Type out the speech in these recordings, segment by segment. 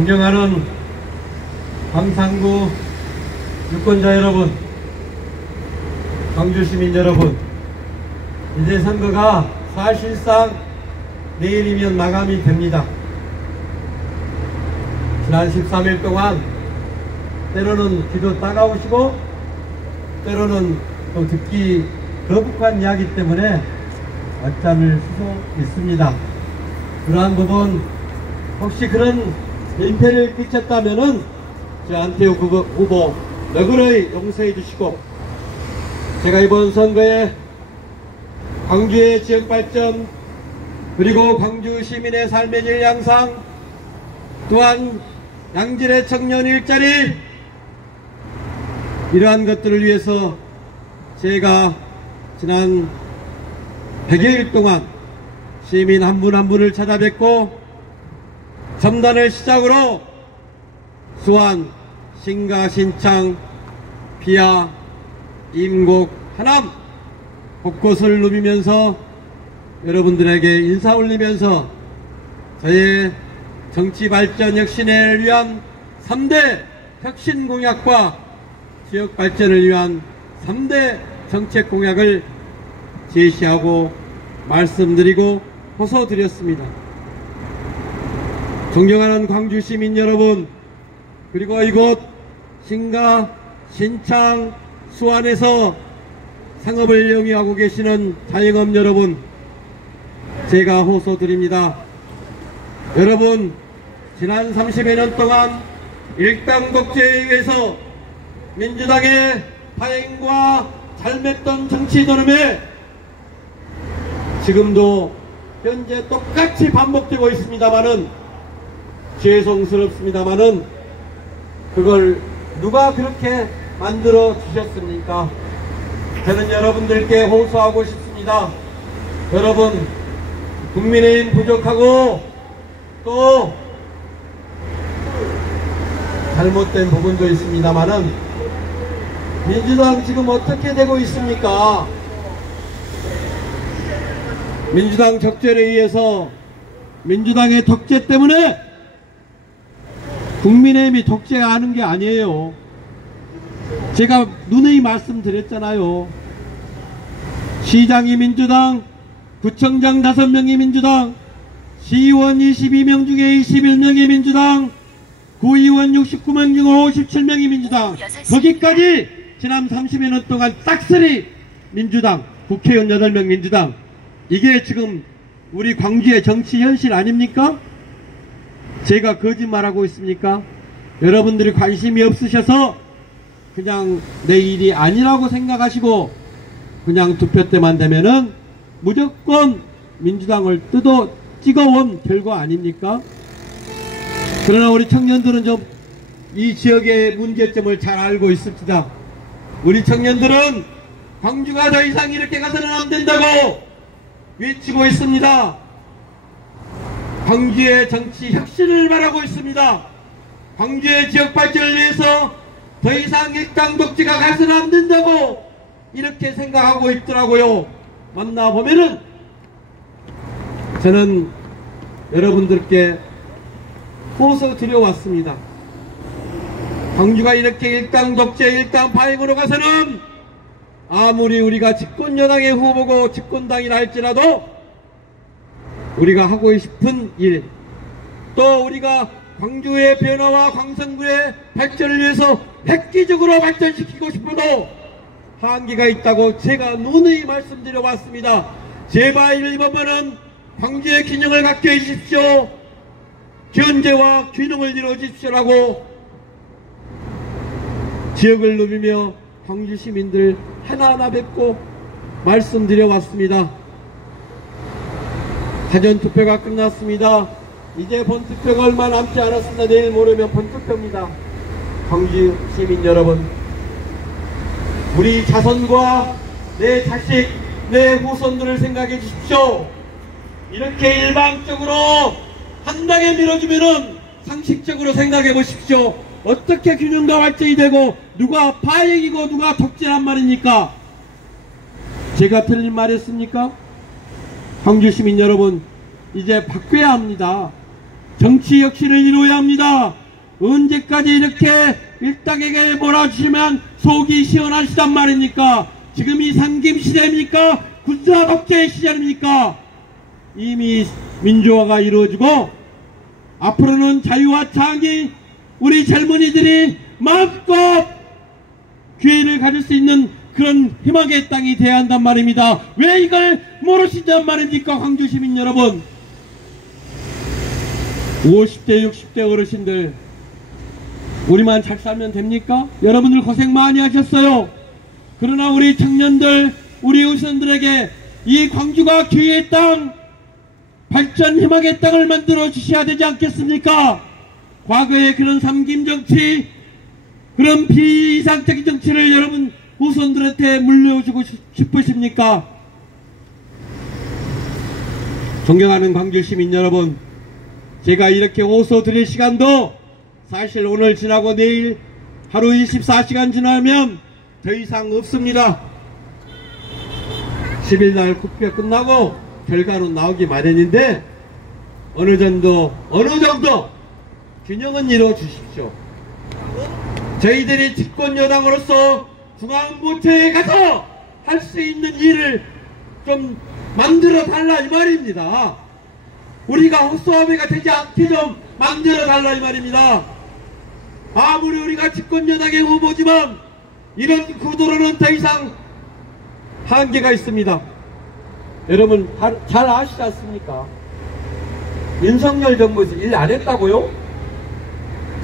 존경하는 광산구 유권자 여러분, 광주시민 여러분, 이제 선거가 사실상 내일이면 마감이 됩니다. 지난 13일 동안 때로는 귀도 따가우시고 때로는 또 듣기 거북한 이야기 때문에 어짬을 수도 있습니다. 그러한 부분 혹시 그런 민폐를 끼쳤다면은 안태우 후보 너그러이 용서해 주시고, 제가 이번 선거에 광주의 지역발전 그리고 광주 시민의 삶의 질 향상, 또한 양질의 청년 일자리, 이러한 것들을 위해서 제가 지난 100여일 동안 시민 한 분 한 분을 찾아뵙고 점단을 시작으로 수원, 신가, 신창, 비야, 임곡, 하남 곳곳을 누비면서 여러분들에게 인사 올리면서 저의 정치 발전 혁신을 위한 3대 혁신 공약과 지역 발전을 위한 3대 정책 공약을 제시하고 말씀드리고 호소드렸습니다. 존경하는 광주 시민 여러분, 그리고 이곳 신가, 신창, 수원에서 상업을 영위하고 계시는 자영업 여러분, 제가 호소드립니다. 여러분, 지난 30여 년 동안 일당 독재에 의해서 민주당의 파행과 잘못된 정치 노름에 지금도 현재 똑같이 반복되고 있습니다마는, 죄송스럽습니다마는 그걸 누가 그렇게 만들어 주셨습니까? 저는 여러분들께 호소하고 싶습니다. 여러분, 국민의힘 부족하고 또 잘못된 부분도 있습니다마는 민주당 지금 어떻게 되고 있습니까? 민주당 적절에 의해서 민주당의 독재 때문에 국민의힘이 독재하는 게 아니에요. 제가 누누이 말씀드렸잖아요. 시장이 민주당, 구청장 5명이 민주당, 시의원 22명 중에 21명이 민주당, 구의원 69명 중 57명이 민주당, 거기까지 지난 30여 년 동안 싹쓸이 민주당, 국회의원 8명 민주당. 이게 지금 우리 광주의 정치 현실 아닙니까? 제가 거짓말하고 있습니까? 여러분들이 관심이 없으셔서 그냥 내 일이 아니라고 생각하시고 그냥 투표 때만 되면은 무조건 민주당을 찍어온 결과 아닙니까? 그러나 우리 청년들은 좀 이 지역의 문제점을 잘 알고 있습니다. 우리 청년들은 광주가 더 이상 이렇게 가서는 안 된다고 외치고 있습니다. 광주의 정치 혁신을 말하고 있습니다. 광주의 지역 발전을 위해서 더 이상 일당 독재가 가서는 안 된다고 이렇게 생각하고 있더라고요. 만나보면은 저는 여러분들께 호소 드려왔습니다. 광주가 이렇게 일당 독재, 일당 파행으로 가서는 아무리 우리가 집권여당의 후보고 집권당이라 할지라도 우리가 하고 싶은 일, 또 우리가 광주의 변화와 광성구의 발전을 위해서 획기적으로 발전시키고 싶어도 한계가 있다고 제가 누누이 말씀드려 왔습니다. 제발 이번은 광주의 균형을 갖게 해주십시오. 견제와 균형을 이루어 주십시오라고 지역을 누비며 광주 시민들 하나하나 뵙고 말씀드려 왔습니다. 사전투표가 끝났습니다. 이제 본투표가 얼마 남지 않았습니다. 내일 모레면 본투표입니다. 광주 시민 여러분, 우리 자손과 내 자식, 내 후손들을 생각해 주십시오. 이렇게 일방적으로 한 당에 밀어주면은 상식적으로 생각해 보십시오. 어떻게 균형과 발전이 되고 누가 파행이고 누가 독재란 말입니까? 제가 틀린 말 했습니까? 광주 시민 여러분, 이제 바뀌어야 합니다. 정치 혁신을 이루어야 합니다. 언제까지 이렇게 일당에게 몰아주시면 속이 시원하시단 말입니까? 지금이 상김시대입니까? 군사독재 시절입니까? 이미 민주화가 이루어지고 앞으로는 자유와 창의, 우리 젊은이들이 마음껏 기회를 가질 수 있는 그런 희망의 땅이 돼야 한단 말입니다. 왜 이걸 모르시단 말입니까? 광주 시민 여러분, 50대 60대 어르신들 우리만 잘 살면 됩니까? 여러분들 고생 많이 하셨어요. 그러나 우리 청년들, 우리 의원들에게 이 광주가 기회의 땅, 발전 희망의 땅을 만들어 주셔야 되지 않겠습니까? 과거의 그런 삼김정치, 그런 비이상적인 정치를 여러분 후손들한테 물려주고 싶으십니까? 존경하는 광주 시민 여러분, 제가 이렇게 호소 드릴 시간도 사실 오늘 지나고 내일 하루 24시간 지나면 더 이상 없습니다. 10일날 국회 끝나고 결과는 나오기 마련인데 어느 정도 균형은 이루어 주십시오. 저희들이 집권 여당으로서 중앙부처에 가서 할 수 있는 일을 좀 만들어 달라 이 말입니다. 우리가 헛소합의가 되지 않게 좀 만들어 달라 이 말입니다. 아무리 우리가 집권 여당의 후보지만 이런 구도로는 더 이상 한계가 있습니다. 여러분 잘 아시지 않습니까? 윤석열 정부에서 일 안 했다고요?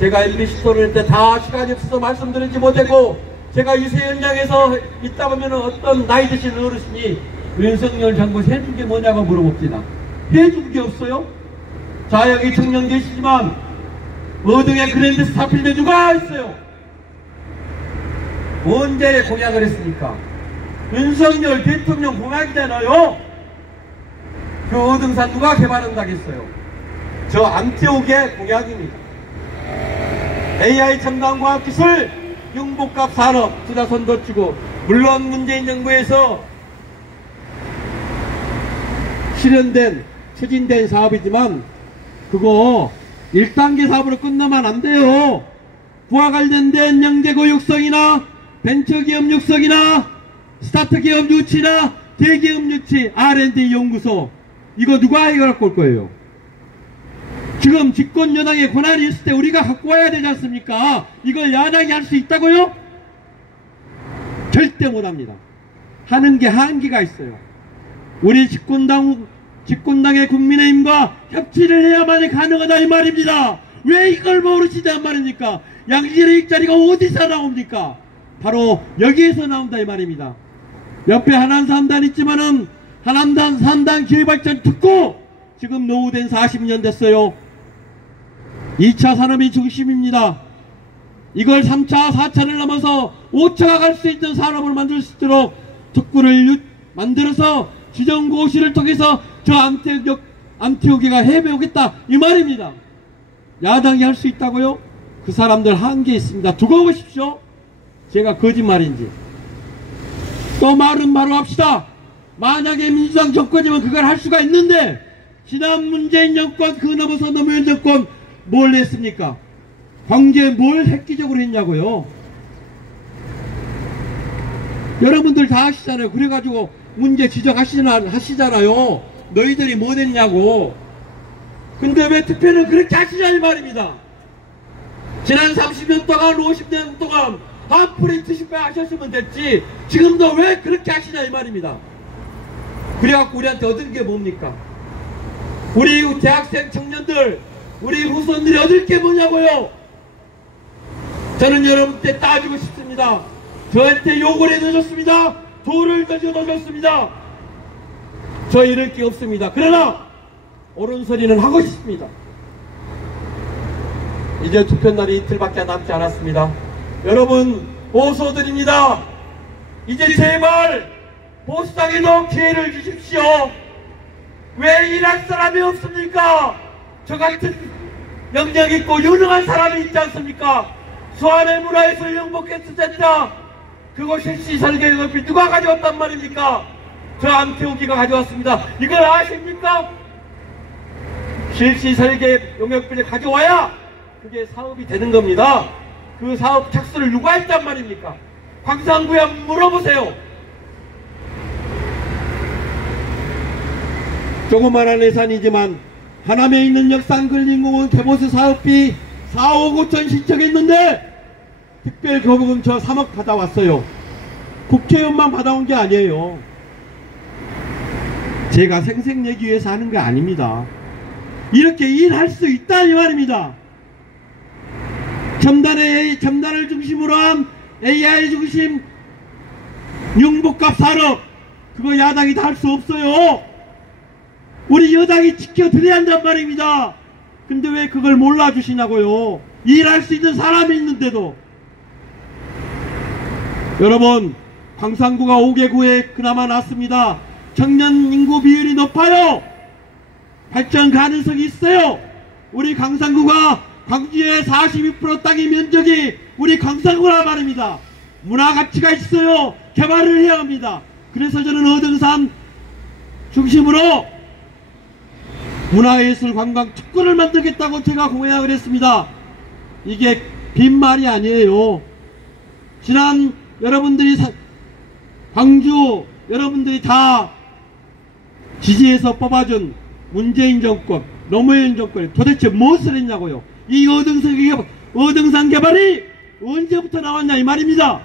제가 MBC 토론회 때 다 시간이 없어서 말씀드리지 못하고 제가 유세 현장에서 있다 보면 어떤 나이 드신 어르신이 윤석열 정부에서 해준 게 뭐냐고 물어봅니다. 해준 게 없어요? 자, 여기 청년 계시지만 어등에 그랜드스 사필대 누가 있어요? 언제 공약을 했습니까? 윤석열 대통령 공약이잖아요. 그 어등산 누가 개발한다겠어요? 저 안태욱의 공약입니다. AI 첨단과학기술, 융복합 산업 투자 선도치고, 물론 문재인 정부에서 추진된 사업이지만 그거 1단계 사업으로 끝나면 안 돼요. 부와 관련된 영재고 육성이나 벤처기업 육성이나 스타트기업 유치나 대기업 유치 R&D 연구소, 이거 누가 해결할 거예요? 지금 집권 여당의 권한이 있을 때 우리가 갖고 와야 되지 않습니까? 이걸 야당이 할 수 있다고요? 절대 못합니다. 하는 게 한계가 있어요. 우리 집권당의 국민의힘과 협치를 해야만이 가능하다 이 말입니다. 왜 이걸 모르시단 말입니까? 양질의 일자리가 어디서 나옵니까? 바로 여기에서 나온다 이 말입니다. 옆에 하남 3단 있지만은 하남 3단 기회발전 듣고 지금 노후된 40년 됐어요. 2차 산업이 중심입니다. 이걸 3차, 4차를 넘어서 5차가 갈 수 있는 산업을 만들 수 있도록 특구를 만들어서 지정고시를 통해서 저 안태욱이가 해배우겠다 이 말입니다. 야당이 할 수 있다고요? 그 사람들 한계 있습니다. 두고 보십시오. 제가 거짓말인지. 또 말은 바로 합시다. 만약에 민주당 정권이면 그걸 할 수가 있는데 지난 문재인 정권 그 넘어서 노무현 정권 뭘 했습니까? 광주에 뭘 획기적으로 했냐고요? 여러분들 다 아시잖아요. 그래가지고 문제 지적하시잖아요. 너희들이 뭐 했냐고. 근데 왜 투표는 그렇게 하시냐 이 말입니다. 지난 30년 동안 50년 동안 한풀이 투표에 하셨으면 됐지 지금도 왜 그렇게 하시냐 이 말입니다. 그래갖고 우리한테 얻은 게 뭡니까? 우리 대학생 청년들, 우리 후손들이 얻을 게 뭐냐고요? 저는 여러분께 따지고 싶습니다. 저한테 욕을 해도 좋습니다. 돌을 던져도 좋습니다. 저 이럴 게 없습니다. 그러나 옳은 소리는 하고 싶습니다. 이제 투표날이 이틀밖에 남지 않았습니다. 여러분 호소드립니다. 이제 제발 보수당에도 기회를 주십시오. 왜 일할 사람이 없습니까? 저 같은 영향있고 유능한 사람이 있지 않습니까? 수안의 문화예술 영복캐스트센터 그거 실시 설계 연합이 누가 가져왔단 말입니까? 저 안태욱이가 가져왔습니다. 이걸 아십니까? 실시 설계 용역비를 가져와야 그게 사업이 되는 겁니다. 그 사업 착수를 누가 했단 말입니까? 광산구에 한번 물어보세요. 조그마한 예산이지만 하남에 있는 역산근린공원 개보수 사업비 4억 5천 신청했는데 특별거부금 저 3억 받아왔어요. 국회의원만 받아온 게 아니에요. 제가 생색내기 위해서 하는 게 아닙니다. 이렇게 일할 수 있다 이 말입니다. 첨단을 중심으로 한 AI 중심 융복합 산업, 그거 야당이 다 할 수 없어요. 우리 여당이 지켜드려야 한단 말입니다. 근데 왜 그걸 몰라주시냐고요. 일할 수 있는 사람이 있는데도. 여러분, 광산구가 5개 구에 그나마 낫습니다. 청년 인구 비율이 높아요. 발전 가능성이 있어요. 우리 광산구가 광주의 42% 땅의 면적이 우리 광산구란 말입니다. 문화 가치가 있어요. 개발을 해야 합니다. 그래서 저는 어등산 중심으로 문화예술 관광 특구를 만들겠다고 제가 공약을 했습니다. 이게 빈말이 아니에요. 지난 여러분들이 광주 여러분들이 다 지지해서 뽑아준 문재인 정권, 노무현 정권이 도대체 무엇을 했냐고요. 이 어등산 개발이 언제부터 나왔냐 이 말입니다.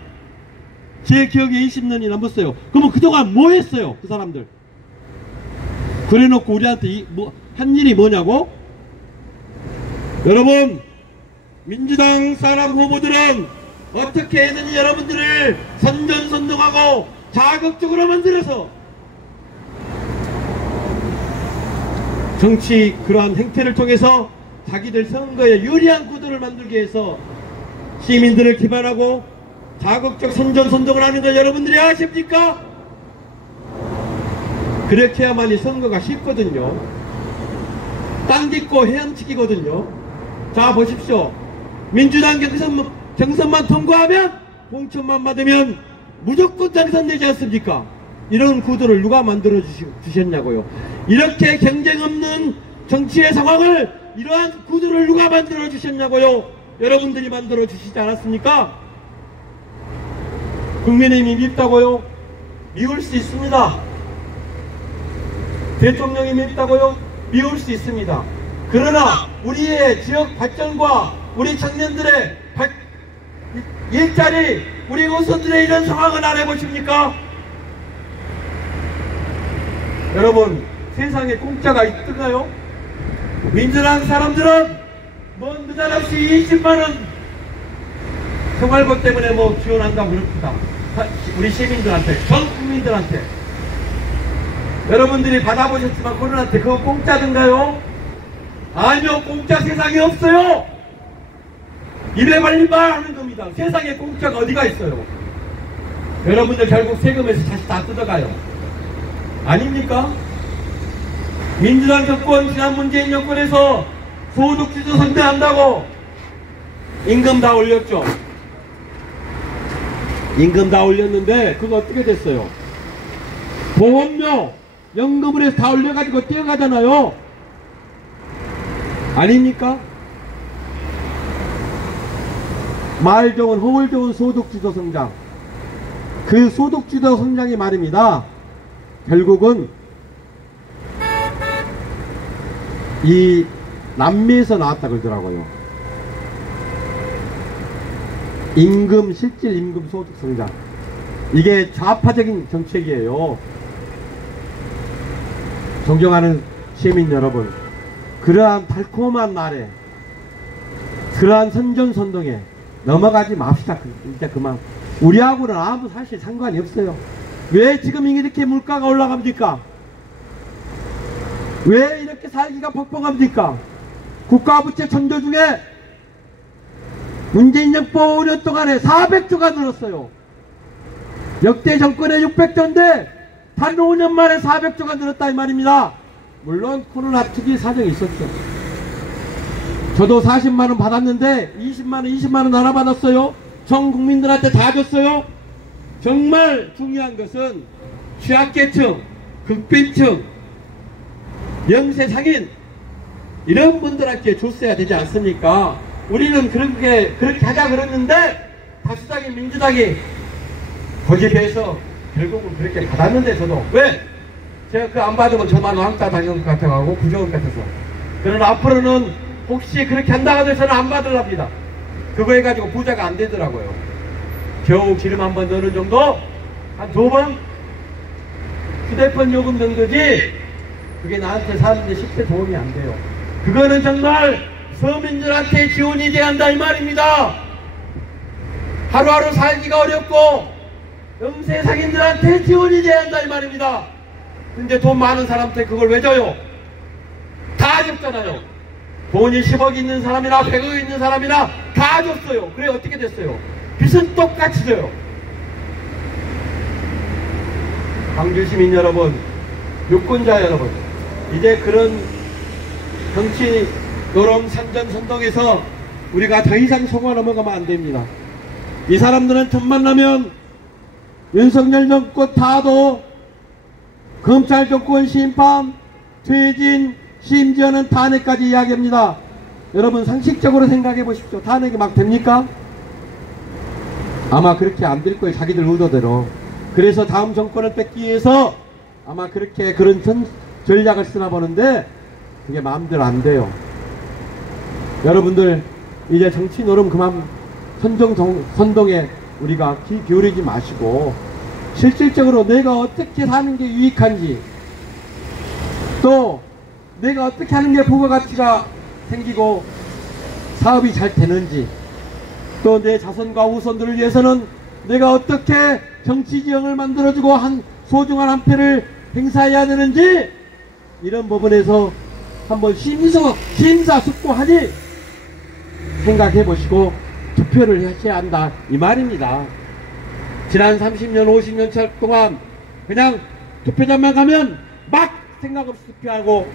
제 기억에 20년이 넘었어요. 그러면 그동안 뭐 했어요 그 사람들? 그래놓고 우리한테 한 일이 뭐냐고? 여러분, 민주당 사람 후보들은 어떻게 했는지 여러분들을 선전선동하고 자극적으로 만들어서 정치 그러한 행태를 통해서 자기들 선거에 유리한 구도를 만들기 위해서 시민들을 기반하고 자극적 선전선동을 하는 걸 여러분들이 아십니까? 그렇게 해야만이 선거가 쉽거든요. 땅짓고 헤엄치기거든요. 자 보십시오. 민주당 경선만 통과하면 공천만 받으면 무조건 당선되지 않습니까? 이런 구도를 누가 만들어 주셨냐고요. 이렇게 경쟁 없는 정치의 상황을 이러한 구도를 누가 만들어 주셨냐고요. 여러분들이 만들어 주시지 않았습니까? 국민의힘이 밉다고요? 미울 수 있습니다. 대통령이 밉다고요? 미울 수 있습니다. 그러나 우리의 지역 발전과 우리 청년들의 일자리, 우리 어선들의 이런 상황을 안 해보십니까? 여러분, 세상에 공짜가 있던가요? 민주당 사람들은 뭐 느닷없이 20만원 생활비 때문에 뭐 지원한다고 그럽니다. 우리 시민들한테, 전 국민들한테. 여러분들이 받아보셨지만 코로나 때 그거 공짜든가요? 아니요, 공짜 세상에 없어요. 입에 발린 말 하는 겁니다. 세상에 공짜가 어디가 있어요? 여러분들 결국 세금에서 다시 다 뜯어가요. 아닙니까? 민주당 정권, 지난 문재인 정권에서 소득주도 선대한다고 임금 다 올렸죠. 임금 다 올렸는데 그거 어떻게 됐어요? 보험료, 연금을 해서 다 올려가지고 뛰어가잖아요. 아닙니까? 말 좋은 허물 좋은 소득주도 성장, 그 소득주도 성장이 말입니다. 결국은 이 남미에서 나왔다 그러더라고요. 임금, 실질 임금 소득 성장, 이게 좌파적인 정책이에요. 존경하는 시민 여러분, 그러한 달콤한 말에, 그러한 선전선동에 넘어가지 맙시다. 이제 그만. 우리하고는 아무 사실 상관이 없어요. 왜 지금 이렇게 물가가 올라갑니까? 왜 이렇게 살기가 퍽퍽합니까? 국가부채 천조 중에 문재인 정부 5년 동안에 400조가 늘었어요. 역대 정권의 600조인데 단 5년 만에 400조가 늘었다 이 말입니다. 물론 코로나 특이 사정이 있었죠. 저도 40만원 받았는데 20만원 하나 받았어요. 전 국민들한테 다 줬어요. 정말 중요한 것은 취약계층, 극빈층, 영세상인 이런 분들한테 줬어야 되지 않습니까? 우리는 그렇게 하자 그랬는데 다수당이 민주당이 고집해서 결국은 그렇게 받았는데 저도 왜? 제가 그 안 받으면 저만 왕따 당한 것 같아가고 부정한 것 같아서. 그러나 앞으로는 혹시 그렇게 한다고 해서 저는 안 받으랍니다. 그거 해가지고 부자가 안 되더라고요. 겨우 기름 한번 넣는 정도? 한 2번? 휴대폰 요금 넣은 거지 그게 나한테 사는데 10대 도움이 안 돼요. 그거는 정말 서민들한테 지원이 돼야 한다 이 말입니다. 하루하루 살기가 어렵고 영세 상인들한테 지원이 돼야 한다 이 말입니다. 근데 돈 많은 사람한테 그걸 왜 줘요? 다 줬잖아요. 돈이 10억 있는 사람이나 100억 있는 사람이나 다 줬어요. 그래 어떻게 됐어요? 빚은 똑같이 져요. 광주 시민 여러분, 유권자 여러분, 이제 그런 정치 노름 산전선동에서 우리가 더 이상 속아 넘어가면 안 됩니다. 이 사람들은 틈만 나면 윤석열 정권 타도 검찰 정권 심판, 퇴진, 심지어는 탄핵까지 이야기합니다. 여러분 상식적으로 생각해 보십시오. 탄핵이 막 됩니까? 아마 그렇게 안 될 거예요. 자기들 의도대로. 그래서 다음 정권을 뺏기 위해서 아마 그렇게 그런 전략을 쓰나 보는데 그게 마음대로 안 돼요. 여러분들 이제 정치 노름 그만 선동에 우리가 귀 기울이지 마시고 실질적으로 내가 어떻게 사는 게 유익한지 또 내가 어떻게 하는 게 부가가치가 생기고 사업이 잘 되는지 또 내 자손과 후손들을 위해서는 내가 어떻게 정치지형을 만들어주고 한 소중한 한 표를 행사해야 되는지 이런 부분에서 한번 심사숙고하니 생각해 보시고 투표를 하셔야 한다 이 말입니다. 지난 30년 50년 동안 그냥 투표장만 가면 막 생각 없이 투표하고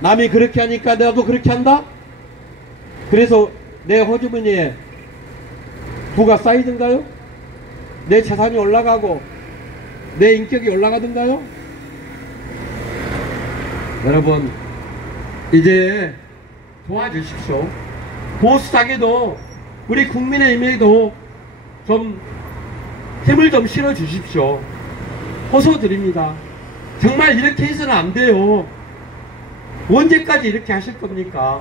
남이 그렇게 하니까 나도 그렇게 한다? 그래서 내 호주머니에 부가 쌓이던가요? 내 재산이 올라가고 내 인격이 올라가던가요? 여러분 이제 도와주십시오. 보수당에도 우리 국민의힘에도 좀 힘을 좀 실어주십시오. 호소드립니다. 정말 이렇게 해서는 안 돼요. 언제까지 이렇게 하실 겁니까?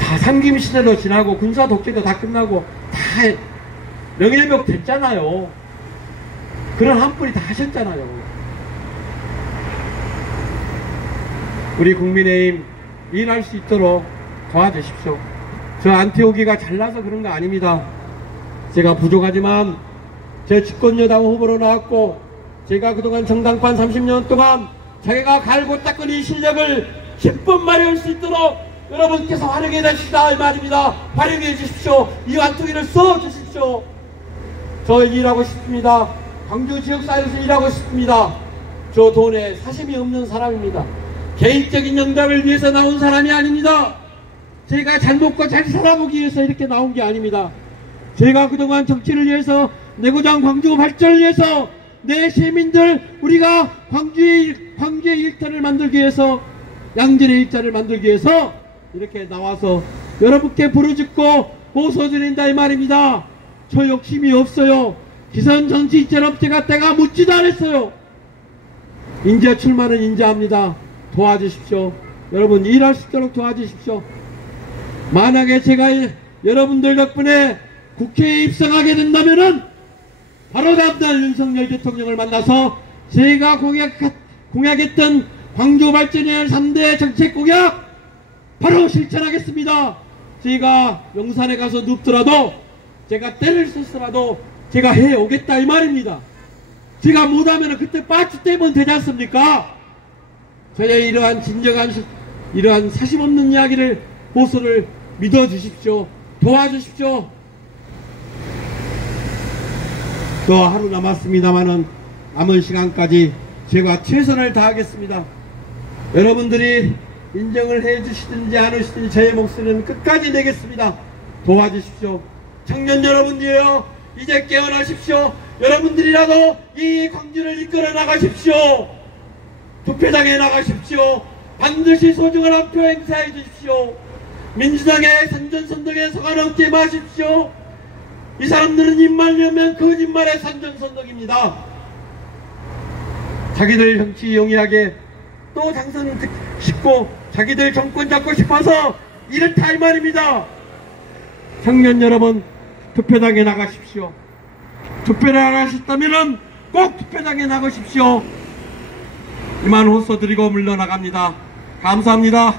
다 삼김시대도 지나고 군사 독재도 다 끝나고 다 명예회복 됐잖아요. 그런 한뿌리 다 하셨잖아요. 우리 국민의힘 일할 수 있도록 도와주십시오. 저 안태호기가 잘나서 그런 거 아닙니다. 제가 부족하지만 제 집권여당 후보로 나왔고 제가 그동안 정당판 30년 동안 자기가 갈고 닦은 이 실력을 10분 마련할 수 있도록 여러분께서 활용해 주시다 이 말입니다. 활용해 주십시오. 이 완투기를 써 주십시오. 저 일하고 싶습니다. 광주 지역사회에서 일하고 싶습니다. 저 돈에 사심이 없는 사람입니다. 개인적인 영광을 위해서 나온 사람이 아닙니다. 제가 잘 먹고 잘 살아보기 위해서 이렇게 나온 게 아닙니다. 제가 그동안 정치를 위해서 내 고장 광주 발전을 위해서 내 시민들 우리가 광주의 일터를 만들기 위해서 양질의 일자를 만들기 위해서 이렇게 나와서 여러분께 부르짖고 호소드린다 이 말입니다. 저 욕심이 없어요. 기선 정치인처럼 제가 때가 묻지도 않았어요. 인재 출마는 인자합니다. 도와주십시오. 여러분 일할 수 있도록 도와주십시오. 만약에 제가 여러분들 덕분에 국회에 입성하게 된다면은 바로 다음날 윤석열 대통령을 만나서 제가 공약했던 광주 발전에 대한 3대 정책 공약 바로 실천하겠습니다. 제가 용산에 가서 눕더라도 제가 때를 썼더라도 제가 해오겠다 이 말입니다. 제가 못하면 그때 빠지 떼면 되지 않습니까? 저의 이러한 진정한 이러한 사심 없는 이야기를 호소를 믿어주십시오. 도와주십시오. 또 하루 남았습니다마는 남은 시간까지 제가 최선을 다하겠습니다. 여러분들이 인정을 해주시든지 안 해주시든지 제 목소리는 끝까지 내겠습니다. 도와주십시오. 청년 여러분들이요 이제 깨어나십시오. 여러분들이라도 이 광주를 이끌어 나가십시오. 투표장에 나가십시오. 반드시 소중한 한 표 행사해 주십시오. 민주당의 선전선동에 속아넘지 마십시오. 이 사람들은 입만 열면 거짓말의 선전선동입니다. 자기들 정치 용이하게 또 당선시키고 자기들 정권 잡고 싶어서 이렇다 이 말입니다. 청년 여러분, 투표장에 나가십시오. 투표를 안 하셨다면 꼭 투표장에 나가십시오. 이만 호소 드리고 물러나갑니다. 감사합니다.